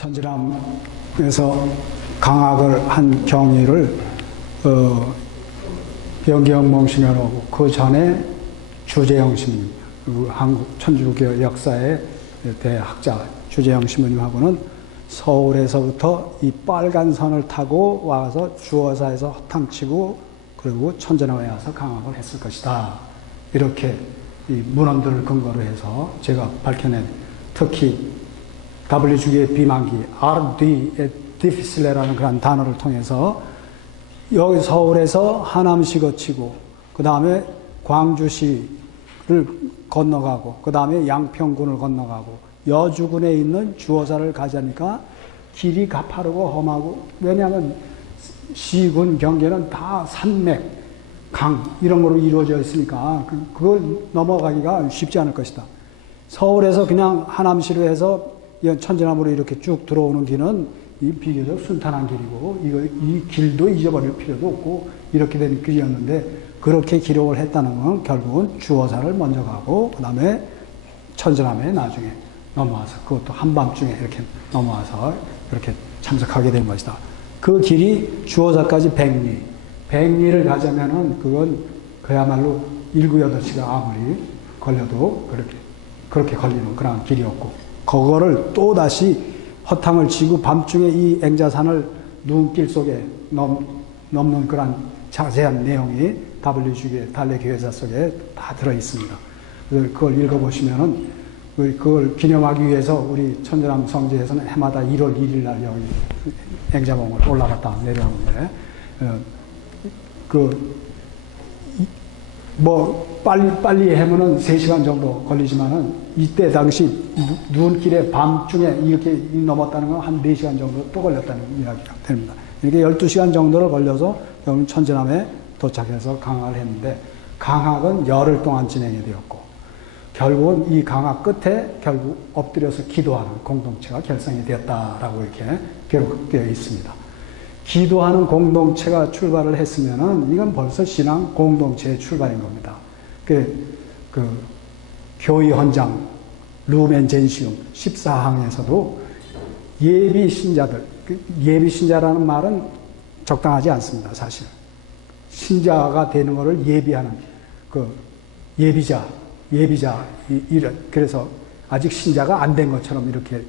천지남에서 강학을 한 경위를 변기영 스님하고 그 전에 주재영 스님, 한국 천주교 역사의 대학자 주재영 스님하고는 서울에서부터 이 빨간 선을 타고 와서 주어사에서 허탕치고 그리고 천지남에 와서 강학을 했을 것이다. 이렇게 이 문헌들을 근거로 해서 제가 밝혀낸, 특히 WG의 비만기, RD의 디피실레라는 그런 단어를 통해서 여기 서울에서 하남시 거치고 그 다음에 광주시를 건너가고 그 다음에 양평군을 건너가고 여주군에 있는 주어사를 가자니까 길이 가파르고 험하고, 왜냐하면 시군 경계는 다 산맥, 강 이런 거로 이루어져 있으니까 그걸 넘어가기가 쉽지 않을 것이다. 서울에서 그냥 하남시로 해서 천지남으로 이렇게 쭉 들어오는 길은 이 비교적 순탄한 길이고 이 길도 잊어버릴 필요도 없고 이렇게 된 길이었는데, 그렇게 기록을 했다는 건 결국은 주어사를 먼저 가고 그 다음에 천지남에 나중에 넘어와서, 그것도 한밤중에 이렇게 넘어와서 이렇게 참석하게 된 것이다. 그 길이 주어사까지 100리를 가자면은 그건 그야말로 7, 8시간 아무리 걸려도 그렇게 걸리는 그런 길이었고, 그거를 또 다시 허탕을 치고 밤중에 이 앵자산을 눈길 속에 넘는 그런 자세한 내용이 WG의 달래교회사 속에 다 들어 있습니다. 그걸 읽어보시면은 그걸 기념하기 위해서 우리 천지남 성지에서는 해마다 1월 1일 날 여기 앵자봉을 올라갔다 내려오는데, 빨리 해면은 3시간 정도 걸리지만은 이때 당시 눈길에 밤중에 이렇게 넘었다는 건 한 4시간 정도 또 걸렸다는 이야기가 됩니다. 이렇게 12시간 정도를 걸려서 여러분 천지남에 도착해서 강학을 했는데, 강학은 열흘 동안 진행이 되었고, 결국은 이 강학 끝에 결국 엎드려서 기도하는 공동체가 결성이 되었다라고 이렇게 기록되어 있습니다. 기도하는 공동체가 출발을 했으면은 이건 벌써 신앙 공동체의 출발인 겁니다. 교의 헌장 루멘 젠시움 14항에서도 예비 신자들, 예비 신자라는 말은 적당하지 않습니다. 사실 신자가 되는 것을 예비하는 예비자 이런, 그래서 아직 신자가 안 된 것처럼 이렇게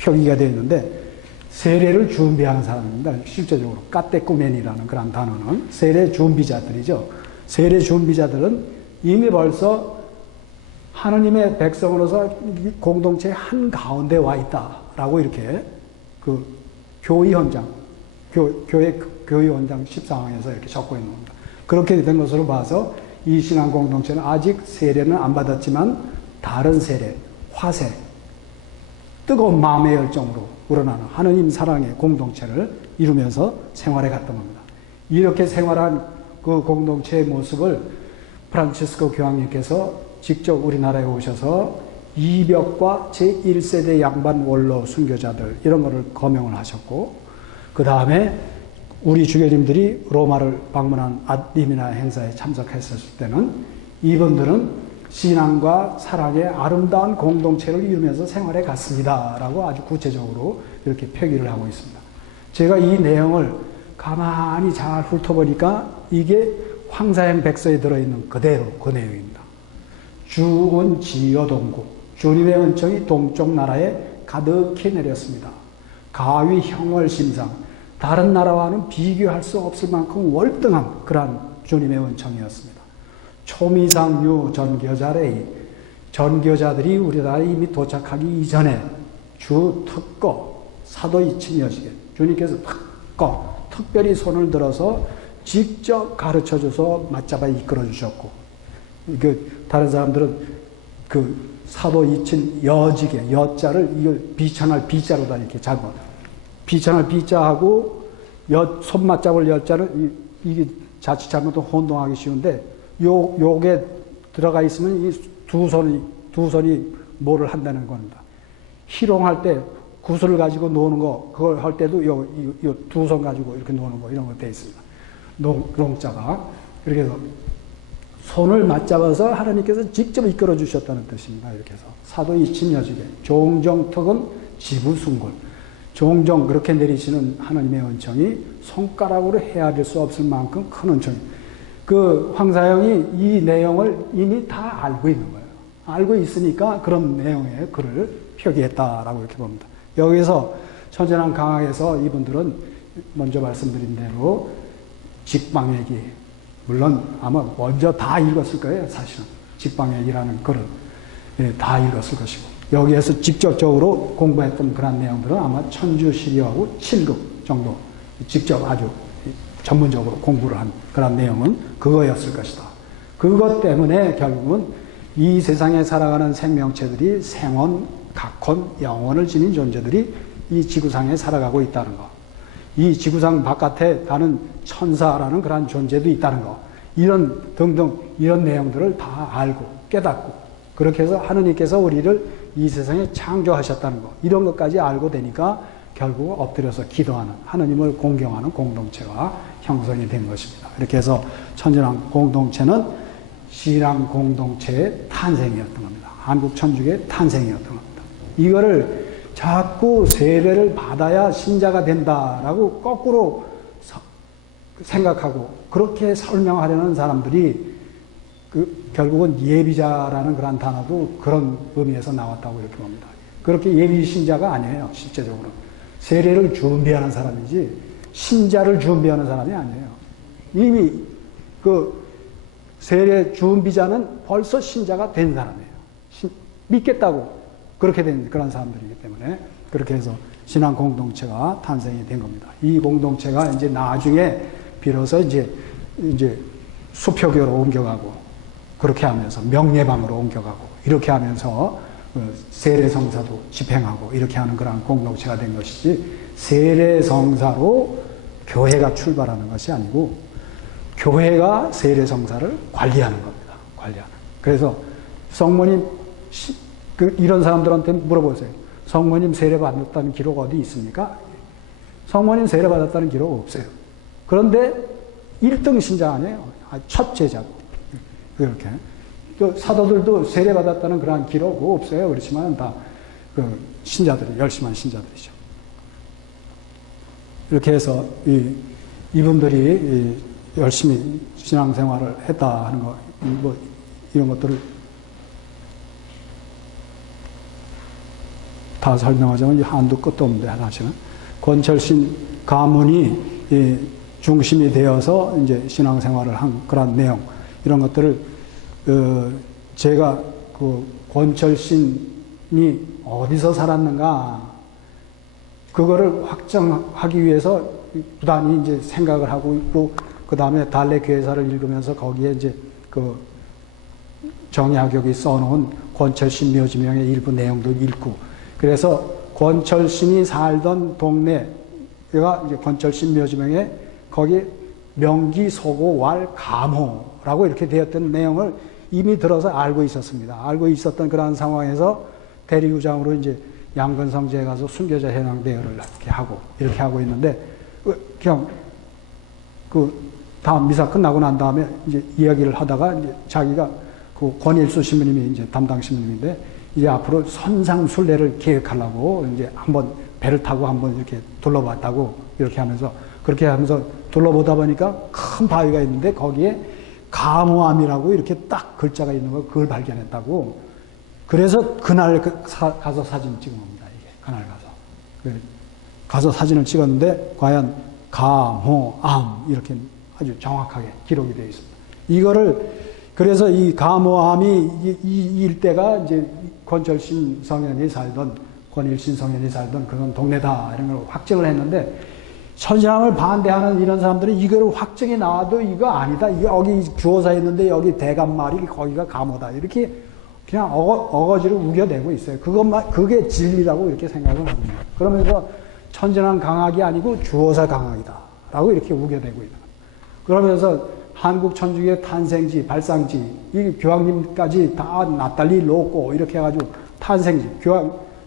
표기가 되어 있는데, 세례를 준비하는 사람입니다. 실제적으로 까떼꾸멘이라는 그런 단어는 세례 준비자들이죠. 세례 준비자들은 이미 벌써 하느님의 백성으로서 공동체의 한가운데 와 있다라고 이렇게 교의 헌장 14항에서 이렇게 적고 있는 겁니다. 그렇게 된 것으로 봐서 이 신앙 공동체는 아직 세례는 안 받았지만 다른 세례, 화세, 뜨거운 마음의 열정으로 우러나는 하느님 사랑의 공동체를 이루면서 생활해 갔던 겁니다. 이렇게 생활한 그 공동체의 모습을 프란치스코 교황님께서 직접 우리나라에 오셔서 이벽과 제1세대 양반 원로 순교자들 이런 거를 거명을 하셨고, 그 다음에 우리 주교님들이 로마를 방문한 아디미나 행사에 참석했을 때는 이분들은 신앙과 사랑의 아름다운 공동체를 이루면서 생활해 갔습니다 라고 아주 구체적으로 이렇게 표기를 하고 있습니다. 제가 이 내용을 가만히 잘 훑어보니까 이게 황사행 백서에 들어있는 그대로 그 내용입니다. 주은 지여동국, 주님의 은총이 동쪽 나라에 가득히 내렸습니다. 가위 형월심상, 다른 나라와는 비교할 수 없을 만큼 월등한 그러한 주님의 은총이었습니다. 초미상유 전교자레이, 전교자들이 우리나라에 이미 도착하기 이전에 주 특거 사도이침여시게 주님께서 특별히 손을 들어서 직접 가르쳐줘서 맞잡아 이끌어 주셨고, 다른 사람들은 사도이침 여지게 여자를 이걸 비천할 비자로다 이렇게 잘못, 비천할 비자하고 손맞잡을 여자를 이게 자칫 잘못하면 혼동하기 쉬운데, 요게 들어가 있으면 이 두 손이 뭐를 한다는 겁니다. 희롱할 때 구슬을 가지고 노는 거, 그걸 할 때도 요 두 손 가지고 이렇게 노는 거, 이런 거 돼 있습니다. 농자가. 그렇게 해서 손을 맞잡아서 하나님께서 직접 이끌어 주셨다는 뜻입니다. 이렇게 해서 사도이침여지게 종정특은 지부숭골. 종종 그렇게 내리시는 하나님의 은총이 손가락으로 헤아릴 수 없을 만큼 큰 은총이. 그 황사영이 이 내용을 이미 다 알고 있는 거예요. 알고 있으니까 그런 내용의 글을 표기했다라고 이렇게 봅니다. 여기서 천진환 강학에서 이분들은 먼저 말씀드린 대로 직방얘기, 물론 아마 먼저 다 읽었을 거예요. 사실은 직방얘기라는 글을 다 읽었을 것이고, 여기에서 직접적으로 공부했던 그런 내용들은 아마 천주시리하고 7급 정도 직접 아주 전문적으로 공부를 한 그런 내용은 그거였을 것이다. 그것 때문에 결국은 이 세상에 살아가는 생명체들이 생원, 각혼, 영혼을 지닌 존재들이 이 지구상에 살아가고 있다는 거, 이 지구상 바깥에 다른 천사라는 그런 존재도 있다는 거, 이런 등등 이런 내용들을 다 알고 깨닫고, 그렇게 해서 하느님께서 우리를 이 세상에 창조하셨다는 거, 이런 것까지 알고 되니까 결국 엎드려서 기도하는, 하느님을 공경하는 공동체가 형성이 된 것입니다. 이렇게 해서 천진환 공동체는 신앙 공동체의 탄생이었던 겁니다. 한국 천주교의 탄생이었던 겁니다. 이거를 자꾸 세례를 받아야 신자가 된다라고 거꾸로 생각하고 그렇게 설명하려는 사람들이 결국은 예비자라는 그런 단어도 그런 의미에서 나왔다고 이렇게 봅니다. 그렇게 예비 신자가 아니에요. 실제적으로 세례를 준비하는 사람이지 신자를 준비하는 사람이 아니에요. 이미 그 세례 준비자는 벌써 신자가 된 사람이에요. 믿겠다고 그렇게 된 그런 사람들이기 때문에 그렇게 해서 신앙 공동체가 탄생이 된 겁니다. 이 공동체가 이제 나중에 비로소 이제 수표교로 옮겨가고 그렇게 하면서 명예방으로 옮겨가고 이렇게 하면서 세례성사도 집행하고 이렇게 하는 그런 공동체가 된 것이지, 세례성사로 교회가 출발하는 것이 아니고 교회가 세례성사를 관리하는 겁니다. 관리하는. 그래서 성모님 이런 사람들한테 물어보세요. 성모님 세례 받았다는 기록 어디 있습니까? 성모님 세례 받았다는 기록 없어요. 그런데 1등 신자 아니에요. 첫 제자고. 그렇게. 또 사도들도 세례 받았다는 그런 기록 없어요. 그렇지만 다 그 신자들이, 열심한 신자들이죠. 이렇게 해서 이분들이 열심히 신앙생활을 했다 하는 거, 뭐 이런 것들을 다 설명하자면 한도 끝도 없는데, 사실은 권철신 가문이 중심이 되어서 이제 신앙생활을 한 그런 내용, 이런 것들을 제가 그 권철신이 어디서 살았는가, 그거를 확정하기 위해서 부단히 이제 생각을 하고 있고, 그 다음에 달래교회사를 읽으면서 거기에 이제 그 정의학역이 써놓은 권철신 묘지명의 일부 내용도 읽고, 그래서 권철신이 살던 동네가 이제 권철신 묘지명에 거기 명기, 소고, 왈, 감호라고 이렇게 되었던 내용을 이미 들어서 알고 있었습니다. 알고 있었던 그런 상황에서 대리구장으로 이제 양근성제에 가서 순교자 현황 대여를 이렇게 하고 있는데, 그냥 다음 미사 끝나고 난 다음에 이제 이야기를 하다가 이제 자기가 그 권일수 신부님이 이제 담당 신부님인데, 이제 앞으로 선상순례를 계획하려고 이제 한번 배를 타고 한번 이렇게 둘러봤다고 이렇게 하면서, 그렇게 하면서 둘러보다 보니까 큰 바위가 있는데 거기에 감호암이라고 이렇게 딱 글자가 있는 걸 그걸 발견했다고. 그래서 그날 가서 사진 찍은 겁니다. 이게 그날 가서 사진을 찍었는데 과연 감호암 이렇게 아주 정확하게 기록이 되어 있습니다. 이거를 그래서 이 감호암이 이 일대가 이제 권철신 성현이 살던, 권일신 성현이 살던 그런 동네다 이런 걸 확정을 했는데, 천신함을 반대하는 이런 사람들은 이거를 확정이 나와도 이거 아니다, 여기 주어사 있는데 여기 대감말이 거기가 감호다 이렇게 그냥 어거지로 우겨대고 있어요. 그게 진리라고 이렇게 생각을 합니다. 그러면서 천진환 강학이 아니고 주어사 강학이다 라고 이렇게 우겨대고 있는 거예요. 그러면서 한국 천주교의 탄생지, 발상지, 이 교황님까지 다 납달리 놓고 이렇게 해가지고 탄생지,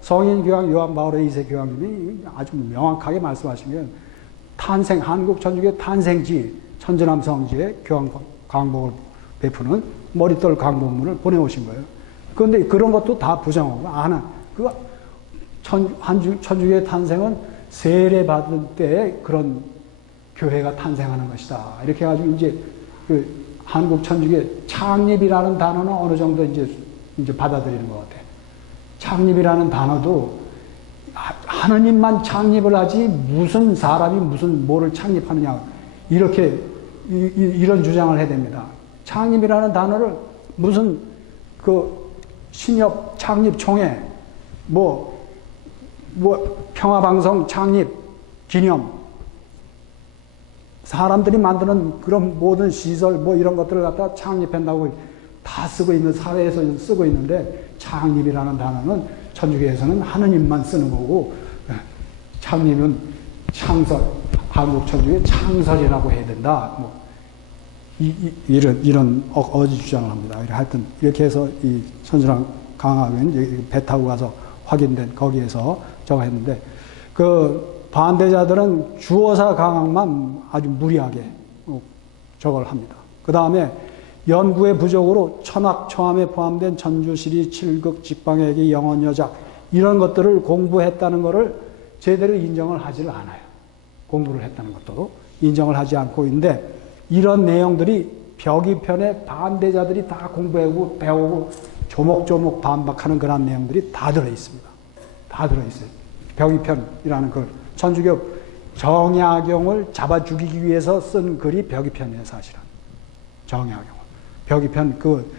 성인 교황 요한 바오로 2세 교황님이 아주 명확하게 말씀하시면 한국 천주교의 탄생지, 천진함 성지에 교황 광복을 베푸는 머릿돌 광복문을 보내오신 거예요. 그런데 그런 것도 다 부정하고, 그거 천주교의 탄생은 세례받은 때에 그런 교회가 탄생하는 것이다. 이렇게 해가지고 이제 그 한국 천주교의 창립이라는 단어는 어느 정도 이제 받아들이는 것 같아요. 창립이라는 단어도 하느님만 창립을 하지 무슨 사람이 무슨 뭐를 창립하느냐 이렇게 이런 주장을 해야 됩니다. 창립이라는 단어를 무슨 그 신협 창립 총회 뭐 평화방송 창립 기념 사람들이 만드는 그런 모든 시설 뭐 이런 것들을 갖다 창립한다고 다 쓰고 있는 사회에서 쓰고 있는데 창립이라는 단어는 천주교에서는 하느님만 쓰는 거고 창립은 창설 한국 천주교의 창설이라고 해야 된다. 뭐 이런 어지 주장을 합니다. 하여튼 이렇게 해서 이 천주랑 강화교는 배 타고 가서 확인된 거기에서 저거 했는데 그 반대자들은 주어사 강학만 아주 무리하게 저걸 합니다. 그 다음에 연구의 부족으로 천학, 처함에 포함된 천주시리, 칠극, 직방애기, 영원여작 이런 것들을 공부했다는 것을 제대로 인정을 하지를 않아요. 공부를 했다는 것도 인정을 하지 않고 있는데 이런 내용들이 벽이편에 반대자들이 다 공부하고 배우고 조목조목 반박하는 그런 내용들이 다 들어있습니다. 다 들어있어요. 벽이편이라는 글. 천주교 정약용을 잡아 죽이기 위해서 쓴 글이 벽이편이에요, 사실은. 정약용. 벽이편 그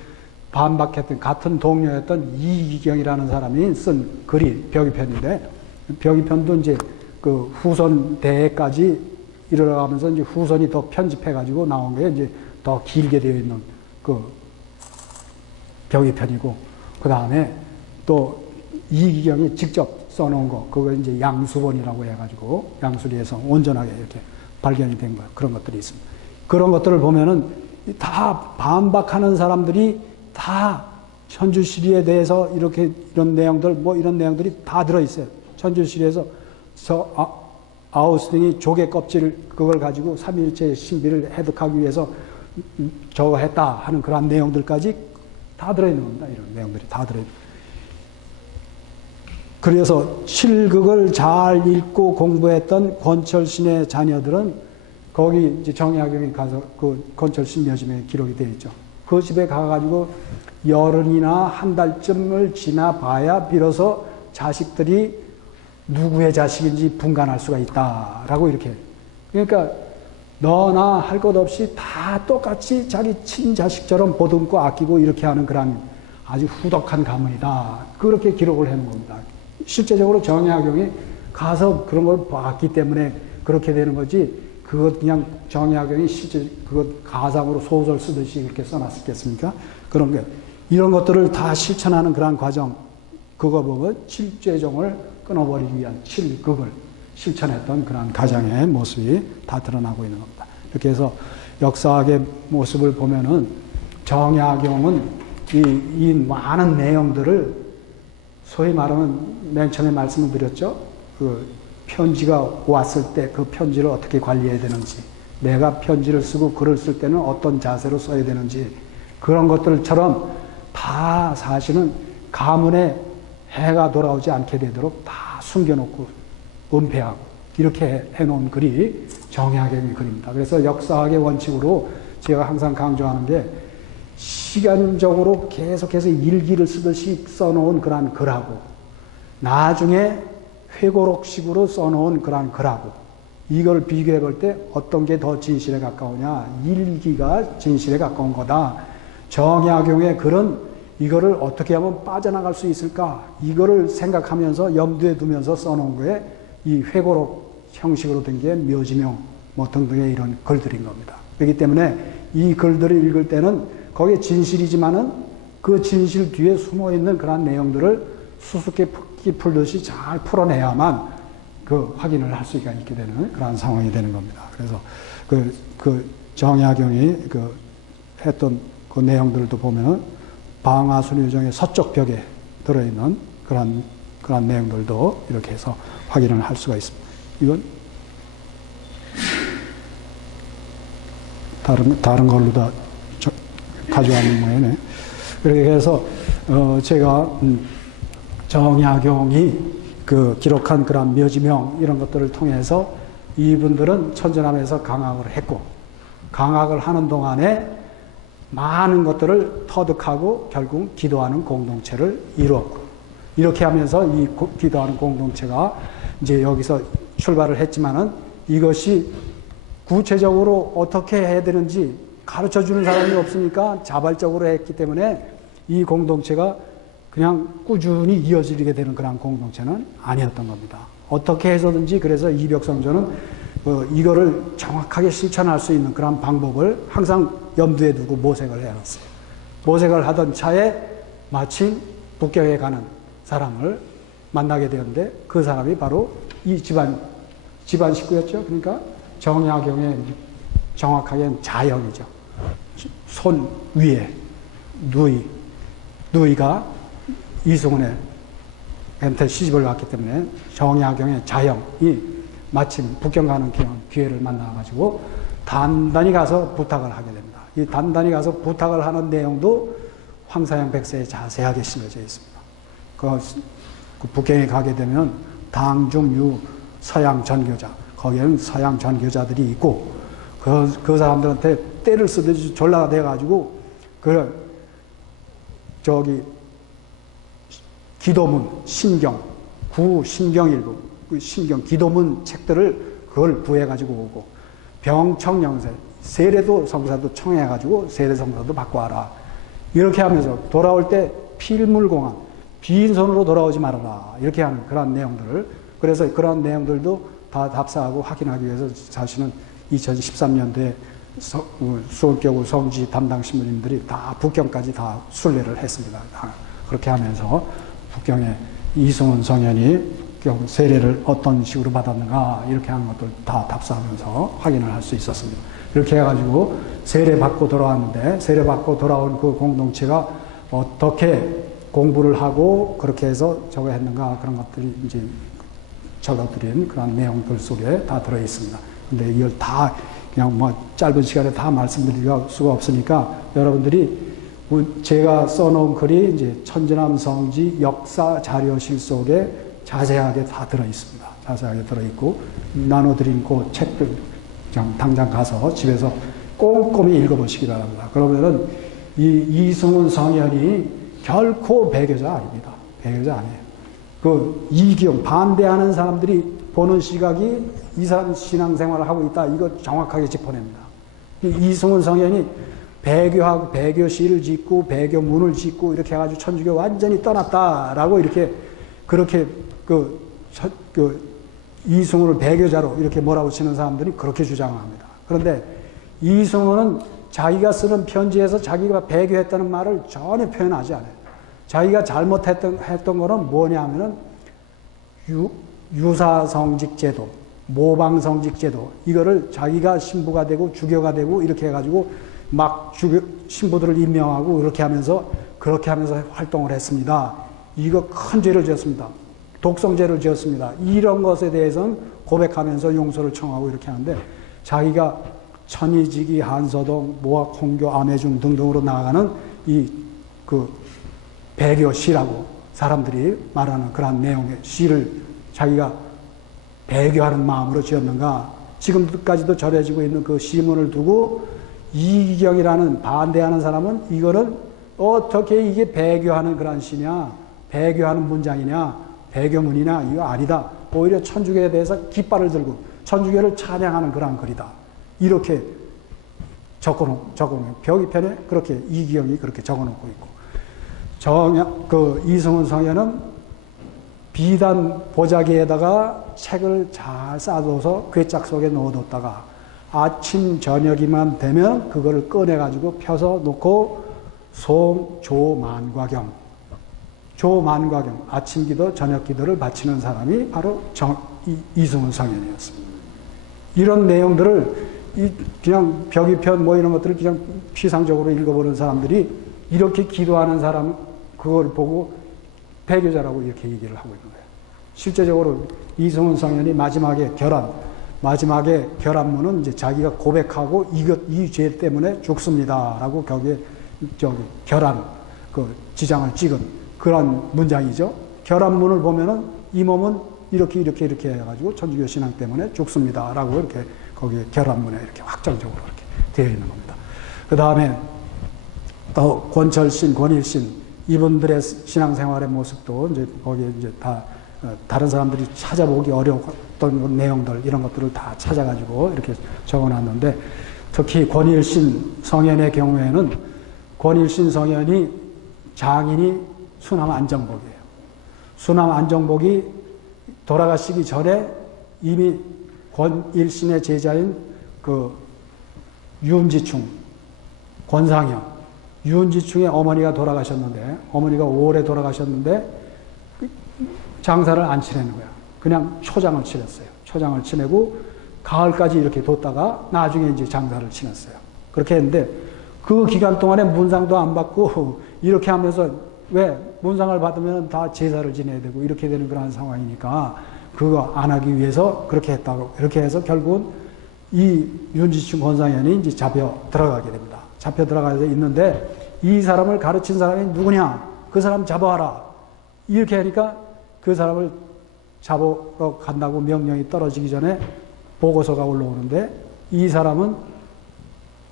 반박했던 같은 동료였던 이기경이라는 사람이 쓴 글이 벽이편인데 벽이편도 이제 그 후손 대회까지 이르러가면서 이제 후손이 더 편집해가지고 나온 게 이제 더 길게 되어 있는 그 벽이편이고 그 다음에 또 이기경이 직접 써놓은 거 그거 이제 양수본이라고 해가지고 양수리에서 온전하게 이렇게 발견이 된 거 그런 것들이 있습니다. 그런 것들을 보면은 다 반박하는 사람들이 다 천주시리에 대해서 이렇게 이런 내용들 뭐 이런 내용들이 다 들어있어요. 천주시리에서 아우스팅이 조개 껍질 그걸 가지고 삼위일체의 신비를 해석하기 위해서 저거 했다 하는 그런 내용들까지 다 들어있는 겁니다. 이런 내용들이 다 들어있는. 그래서 칠극을 잘 읽고 공부했던 권철신의 자녀들은 거기 이제 정약용이 가서 그 권철신 묘집에 기록이 되어 있죠. 그 집에 가가지고 열흘이나 한 달쯤을 지나봐야 비로소 자식들이 누구의 자식인지 분간할 수가 있다라고 이렇게. 그러니까 너나 할 것 없이 다 똑같이 자기 친자식처럼 보듬고 아끼고 이렇게 하는 그런 아주 후덕한 가문이다. 그렇게 기록을 해놓은 겁니다. 실제적으로 정약용이 가서 그런 걸 봤기 때문에 그렇게 되는 거지. 그것 그냥 정약용이 실제 그것 가상으로 소설 쓰듯이 그렇게 써놨었겠습니까? 그런 게 이런 것들을 다 실천하는 그런 과정 그거 보면 칠죄종을 끊어버리기 위한 칠극을 실천했던 그런 가장의 모습이 다 드러나고 있는 겁니다. 이렇게 해서 역사학의 모습을 보면은 정약용은 이 많은 내용들을 소위 말하면 맨 처음에 말씀을 드렸죠. 그 편지가 왔을 때 그 편지를 어떻게 관리해야 되는지, 내가 편지를 쓰고 글을 쓸 때는 어떤 자세로 써야 되는지 그런 것들처럼 다 사실은 가문에 해가 돌아오지 않게 되도록 다 숨겨놓고 은폐하고 이렇게 해놓은 글이 정약용의 글입니다. 그래서 역사학의 원칙으로 제가 항상 강조하는 게 시간적으로 계속해서 일기를 쓰듯이 써놓은 그런 글하고 나중에 회고록식으로 써놓은 그런 글하고 이걸 비교해 볼 때 어떤 게 더 진실에 가까우냐. 일기가 진실에 가까운 거다. 정약용의 글은 이거를 어떻게 하면 빠져나갈 수 있을까 이거를 생각하면서 염두에 두면서 써놓은 거에 이 회고록 형식으로 된 게 묘지명 뭐 등등의 이런 글들인 겁니다. 그렇기 때문에 이 글들을 읽을 때는 거기에 진실이지만은 그 진실 뒤에 숨어있는 그런 내용들을 수수께끼 풀듯이 잘 풀어내야만 그 확인을 할 수가 있게 되는 그런 상황이 되는 겁니다. 그래서 그 정약용이 그 했던 그 내용들도 보면 방화순유정의 서쪽 벽에 들어있는 그런 내용들도 이렇게 해서 확인을 할 수가 있습니다. 이건 다른 걸로 다 가져왔는 모양이네. 그렇게 해서 제가 정약용이 기록한 그런 묘지명 이런 것들을 통해서 이분들은 천진암에서 강학을 했고, 강학을 하는 동안에 많은 것들을 터득하고 결국 기도하는 공동체를 이루었고, 이렇게 하면서 이 기도하는 공동체가 이제 여기서 출발을 했지만은 이것이 구체적으로 어떻게 해야 되는지 가르쳐 주는 사람이 없으니까 자발적으로 했기 때문에 이 공동체가 그냥 꾸준히 이어지게 되는 그런 공동체는 아니었던 겁니다. 어떻게 해서든지 그래서 이벽성전은 이거를 정확하게 실천할 수 있는 그런 방법을 항상 염두에 두고 모색을 해왔어요. 모색을 하던 차에 마침 북경에 가는 사람을 만나게 되었는데 그 사람이 바로 이 집안 식구였죠. 그러니까 정약용의 정확하게는 자형이죠. 손 위에 누이가 이승훈한테 시집을 갔기 때문에 정약용의 자형이 마침 북경 가는 기회를 만나가지고 단단히 가서 부탁을 하게 됩니다. 이 단단히 가서 부탁을 하는 내용도 황사영 백서에 자세하게 실려져 있습니다. 그 북경에 가게 되면 당중유 서양 전교자, 거기에는 서양 전교자들이 있고 그 사람들한테 때를 쓰듯이 졸라가 돼가지고 기도문, 신경, 신경일부, 신경, 기도문 책들을 그걸 구해가지고 오고, 병청영세, 세례도 성사도 청해가지고 세례 성사도 받고 와라. 이렇게 하면서 돌아올 때 필물공안, 빈손으로 돌아오지 말아라. 이렇게 하는 그런 내용들을, 그래서 그런 내용들도 다 답사하고 확인하기 위해서 자신은 2013년도에 수원교구 성지 담당 신부님들이 다 북경까지 다 순례를 했습니다. 그렇게 하면서 북경에 이승훈 성현이 세례를 어떤 식으로 받았는가 이렇게 하는 것들 다 답사하면서 확인을 할 수 있었습니다. 이렇게 해가지고 세례 받고 돌아왔는데, 세례 받고 돌아온 그 공동체가 어떻게 공부를 하고 그렇게 해서 저거 했는가, 그런 것들이 이제 적어드린 그런 내용들 속에 다 들어 있습니다. 근데 이걸 다 그냥 짧은 시간에 다 말씀드릴 수가 없으니까 여러분들이 제가 써놓은 글이 이제 천진암 성지 역사 자료실 속에 자세하게 다 들어 있습니다. 자세하게 들어 있고, 나눠드린 그 책들 당장 가서 집에서 꼼꼼히 읽어보시기 바랍니다. 그러면은 이 이승훈 성현이 결코 배교자 아닙니다. 배교자 아니에요. 이경 반대하는 사람들이 보는 시각이 이 사람 신앙생활을 하고 있다, 이거 정확하게 짚어냅니다. 이승훈 성현이 배교하고 배교시를 짓고 배교문을 짓고 이렇게 해가지고 천주교 완전히 떠났다라고 그렇게 이승훈을 배교자로 이렇게 몰아붙이는 사람들이 그렇게 주장합니다. 그런데 이승훈은 자기가 쓰는 편지에서 자기가 배교했다는 말을 전혀 표현하지 않아요. 자기가 잘못했던 거는 뭐냐 하면은 유사성직제도, 모방성직제도, 이거를 자기가 신부가 되고 주교가 되고 이렇게 해가지고 막 신부들을 임명하고 그렇게 하면서 활동을 했습니다. 이거 큰 죄를 지었습니다. 독성죄를 지었습니다. 이런 것에 대해서는 고백하면서 용서를 청하고 이렇게 하는데, 자기가 천의지기, 한서동, 모학, 홍교, 암해중 등등으로 나아가는 배교시라고 사람들이 말하는 그런 내용의 시를 자기가 배교하는 마음으로 지었는가, 지금까지도 전해지고 있는 그 시문을 두고 이기경이라는 반대하는 사람은 이거는 어떻게 이게 배교하는 그런 시냐, 배교하는 문장이냐, 배교문이냐, 이거 아니다. 오히려 천주교에 대해서 깃발을 들고 천주교를 찬양하는 그런 글이다. 이렇게 적어놓은 벽이편에 그렇게 이기경이 그렇게 적어놓고 있고, 이승훈 성현은 비단 보자기에다가 책을 잘 싸줘서 괴짝 속에 넣어뒀다가 아침 저녁이만 되면 그거를 꺼내가지고 펴서 놓고 조만과경, 아침 기도 저녁 기도를 바치는 사람이 바로 이승훈 성현이었습니다. 이런 내용들을 그냥 벽이편 이런 것들을 그냥 피상적으로 읽어보는 사람들이 이렇게 기도하는 사람 그걸 보고 배교자라고 이렇게 얘기를 하고 있는 거예요. 실제적으로 이승훈 성현이 마지막에 결함문은 이제 자기가 고백하고 이 죄 때문에 죽습니다라고 거기에 결함 지장을 찍은 그런 문장이죠. 결함문을 보면은 이 몸은 이렇게 해가지고 천주교 신앙 때문에 죽습니다라고 이렇게 거기에 결합문에 이렇게 확정적으로 이렇게 되어 있는 겁니다. 그 다음에 또 권철신, 권일신 이분들의 신앙생활의 모습도 이제 거기에 이제 다 다른 사람들이 찾아보기 어려웠던 내용들 이런 것들을 다 찾아가지고 이렇게 적어놨는데 특히 권일신 성현의 경우에는 권일신 성현이 장인이 수남 안정복이에요. 수남 안정복이 돌아가시기 전에 이미 권일신의 제자인 그 윤지충, 권상현, 윤지충의 어머니가 돌아가셨는데 어머니가 오래 돌아가셨는데 장사를 안 치내는 거야. 그냥 초장을 치렀어요. 초장을 치내고 가을까지 이렇게 뒀다가 나중에 이제 장사를 치렀어요. 그렇게 했는데 그 기간 동안에 문상도 안 받고 이렇게 하면서 왜 문상을 받으면 다 제사를 지내야 되고 이렇게 되는 그런 상황이니까 그거 안 하기 위해서 그렇게 했다고 이렇게 해서 결국은 이 윤지충 권상현이 이제 잡혀 들어가게 됩니다. 잡혀 들어가서 있는데 이 사람을 가르친 사람이 누구냐? 그 사람 잡아와라. 이렇게 하니까 그 사람을 잡으러 간다고 명령이 떨어지기 전에 보고서가 올라오는데 이 사람은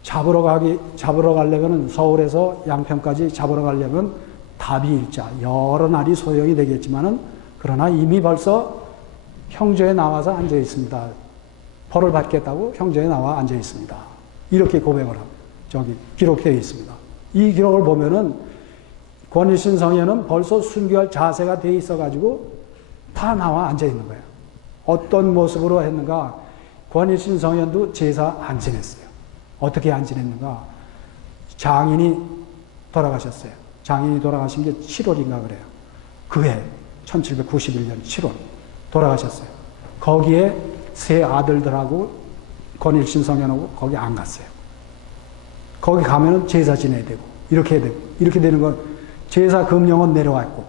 잡으러 가려면 서울에서 양평까지 잡으러 가려면 답이일자 여러 날이 소요이 되겠지만은 그러나 이미 벌써 형조에 나와서 앉아 있습니다. 벌을 받겠다고 형조에 나와 앉아 있습니다. 이렇게 고백을 합니다. 저기 기록되어 있습니다. 이 기록을 보면은 권일신 성현은 벌써 순교할 자세가 돼 있어가지고 다 나와 앉아 있는 거예요. 어떤 모습으로 했는가? 권일신 성현도 제사 안 지냈어요. 어떻게 안 지냈는가? 장인이 돌아가셨어요. 장인이 돌아가신 게 7월인가 그래요. 그해 1791년 7월 돌아가셨어요. 거기에 세 아들들하고 권일신 성현하고 거기 안 갔어요. 거기 가면은 제사 지내야 되고 이렇게 해야 되고 이렇게 되는 건 제사 금령은 내려왔고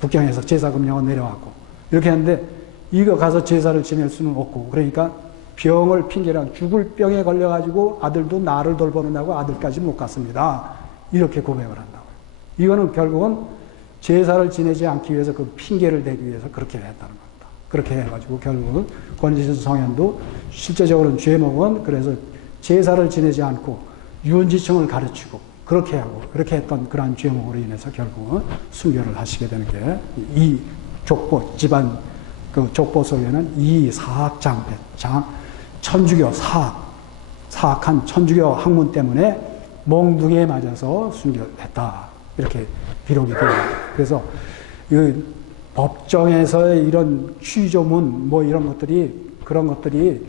북경에서 제사 금령은 내려왔고 이렇게 했는데 이거 가서 제사를 지낼 수는 없고 그러니까 병을 핑계로 죽을 병에 걸려가지고 아들도 나를 돌보느냐고 아들까지 못 갔습니다. 이렇게 고백을 한다고요. 이거는 결국은 제사를 지내지 않기 위해서 그 핑계를 대기 위해서 그렇게 했다는 겁니다. 그렇게 해가지고 결국은 권일신 성현도 실제적으로는 죄목은 그래서 제사를 지내지 않고 윤지충을 가르치고 그렇게 하고 그렇게 했던 그러한 죄목으로 인해서 결국은 순교를 하시게 되는 게 이 족보 집안 그 족보 속에는 이 사학장배 천주교 사학한 천주교 학문 때문에 몽둥이에 맞아서 순교했다 이렇게 기록이 돼요. 그래서 이 법정에서의 이런 취조문 뭐 이런 것들이 그런 것들이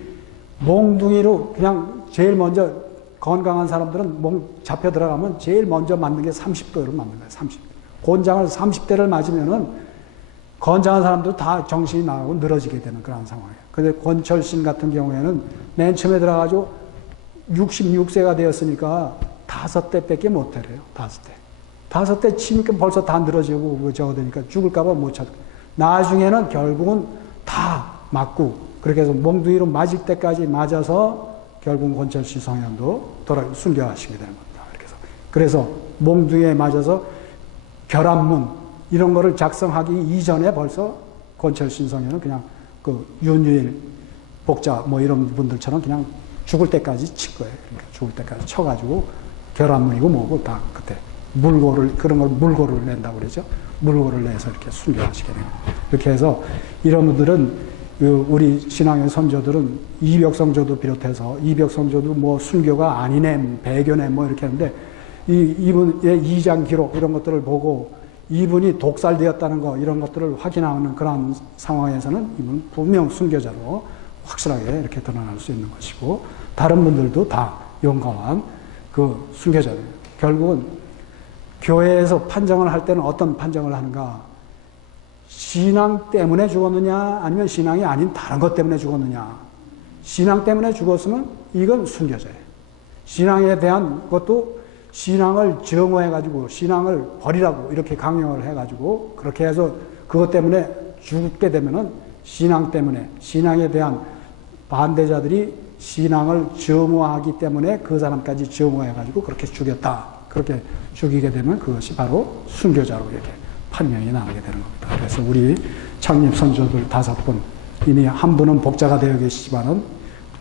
몽둥이로 그냥 제일 먼저 건강한 사람들은 잡혀 들어가면 제일 먼저 맞는 게 30도를 맞는 거예요. 30도. 곤장을 30대를 맞으면은 건장한 사람들 다 정신이 나가고 늘어지게 되는 그런 상황이에요. 근데 권철신 같은 경우에는 맨 처음에 들어가지고 66세가 되었으니까 5대 밖에 못 때려요. 5대. 5대 치니까 벌써 다 늘어지고 저거 되니까 죽을까봐 못 찾고. 나중에는 결국은 다 맞고 그렇게 해서 몽둥이로 맞을 때까지 맞아서 결국 권철신 성현도 순교하시게 되는 겁니다. 그래서 몽둥이에 맞아서 결합문 이런 거를 작성하기 이전에 벌써 권철신 성현은 그냥 그 윤유일 복자 뭐 이런 분들처럼 그냥 죽을 때까지 친 거예요. 그러니까 죽을 때까지 쳐가지고 결합문이고 뭐고 다 그때 물고를 그런 걸 물고를 낸다고 그러죠. 물고를 내서 이렇게 순교하시게 되는 거예요. 이렇게 해서 이런 분들은 우리 신앙의 선조들은 이벽성조도 비롯해서 이벽성조도 뭐 순교가 아니네, 배교네 뭐 이렇게 하는데 이분의 이장 기록 이런 것들을 보고 이분이 독살되었다는 거 이런 것들을 확인하는 그런 상황에서는 이분은 분명 순교자로 확실하게 이렇게 드러날 수 있는 것이고 다른 분들도 다 용감한 그 순교자예요. 결국은 교회에서 판정을 할 때는 어떤 판정을 하는가? 신앙 때문에 죽었느냐 아니면 신앙이 아닌 다른 것 때문에 죽었느냐. 신앙 때문에 죽었으면 이건 순교자예요. 신앙에 대한 것도 신앙을 증오해가지고 신앙을 버리라고 이렇게 강요를 해가지고 그렇게 해서 그것 때문에 죽게 되면은 신앙 때문에 신앙에 대한 반대자들이 신앙을 증오하기 때문에 그 사람까지 증오해가지고 그렇게 죽였다. 그렇게 죽이게 되면 그것이 바로 순교자로 이렇게 판명이 나오게 되는 겁니다. 그래서 우리 창립 선조들 5분, 이미 한 분은 복자가 되어 계시지만은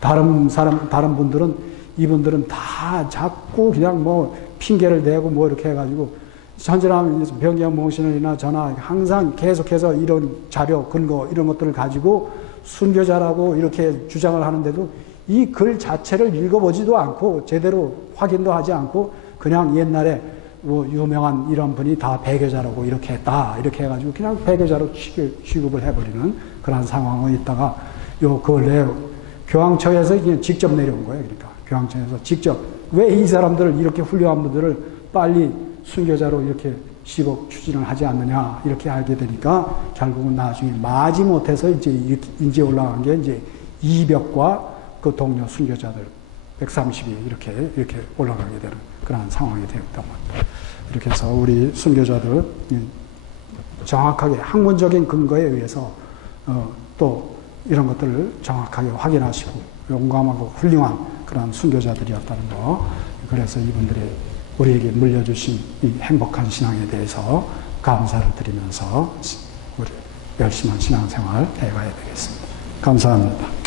다른 분들은 이분들은 다 자꾸 그냥 뭐 핑계를 대고 뭐 이렇게 해가지고 천지람 병경몽신을이나 저나 항상 계속해서 이런 자료 근거 이런 것들을 가지고 순교자라고 이렇게 주장을 하는데도 이 글 자체를 읽어보지도 않고 제대로 확인도 하지 않고 그냥 옛날에 뭐 유명한 이런 분이 다 배교자라고 이렇게 했다 이렇게 해가지고 그냥 배교자로 취급을 해버리는 그런 상황에 있다가 요 근래 교황청에서 그냥 직접 내려온 거예요. 그러니까 교황청에서 직접 왜 이 사람들을 이렇게 훌륭한 분들을 빨리 순교자로 이렇게 시복 추진을 하지 않느냐 이렇게 알게 되니까 결국은 나중에 마지못해서 이제 올라간 게 이제 이벽과 그 동료 순교자들 130이 이렇게 올라가게 되는 그런 상황이 되었던 겁니다. 이렇게 해서 우리 순교자들 정확하게 학문적인 근거에 의해서 또 이런 것들을 정확하게 확인하시고 용감하고 훌륭한 그런 순교자들이었다는 거. 그래서 이분들이 우리에게 물려주신 이 행복한 신앙에 대해서 감사를 드리면서 우리 열심한 신앙생활 해가야 되겠습니다. 감사합니다.